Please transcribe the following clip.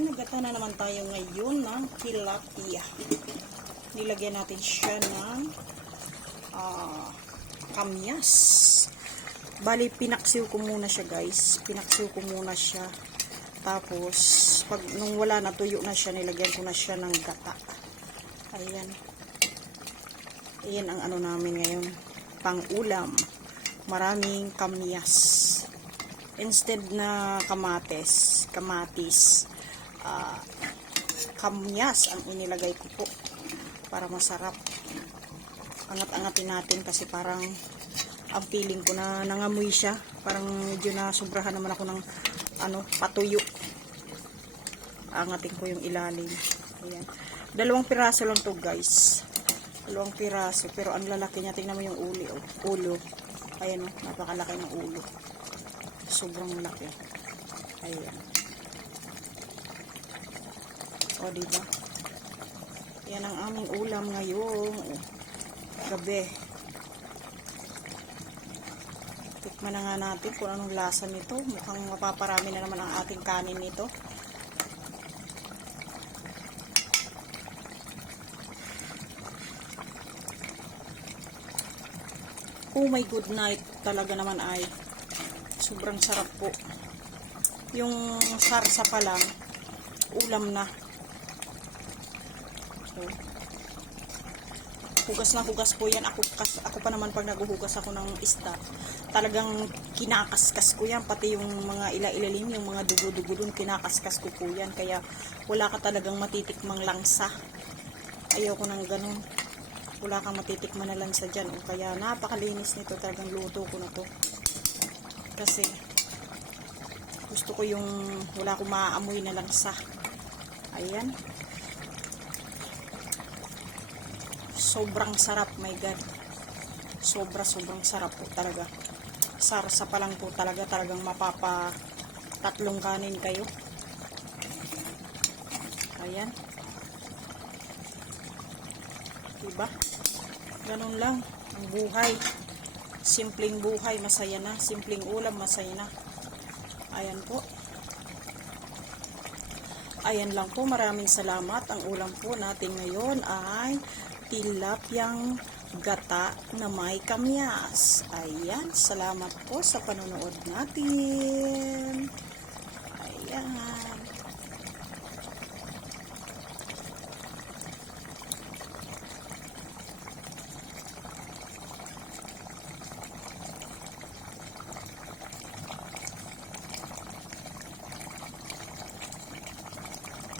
Ayan, nagata na naman tayo ngayon ng tilapia. Nilagyan natin siya ng kamyas. Bali, pinaksiw ko muna siya, guys. Pinaksiw ko muna siya. Tapos, nung wala na, tuyo na siya, nilagyan ko na siya ng gata. Ayan. Ayan ang ano namin ngayon. Pang-ulam. Maraming kamyas. Instead na kamatis, kamyas ang inilagay ko po para masarap. Angat-angatin natin kasi parang ang feeling ko na nangamoy siya. Parang medyo na sobrahan naman ako ng patuyo. Angatin ko yung ilalim. Ayan. 2 piraso lang to, guys. 2 piraso. Pero ang lalaki niya. Tingnan mo yung ulo. Ayan, napakalaki ng ulo. Sobrang laki. Ayan. O, diba? Yan ang aming ulam ngayong gabi. Tikman na nga natin kung anong lasa nito. Mukhang mapaparami na naman ang ating kanin nito. Oh my good night. Talaga naman ay sobrang sarap po. Yung sarsa pa lang, ulam na. So, hugas na hugas po yan. Ako pa naman pag naguhugas ako ng isda, talagang kinakaskas ko yan. Pati yung mga ilalim, yung mga dugo-dugo dun, kinakaskas ko po yan. Kaya wala ka talagang matitikmang langsa. Ayoko nang ganun. Wala kang matitikman na lansa dyan. O kaya napakalinis nito. Talagang luto ko na to. Kasi gusto ko yung wala akong maaamoy na langsa. Ayan. Sobrang sarap, my God. Sobrang sarap po talaga. Sarsa pa lang po talaga. Talagang tatlong kanin kayo. Ayan. Diba? Ganun lang ang buhay. Simpleng buhay, masaya na. Simpleng ulam, masaya na. Ayan po. Ayan lang po. Maraming salamat. Ang ulam po natin ngayon ay tilapyang gata na may kamyas. Ayan. Salamat po sa panonood natin. Ayan.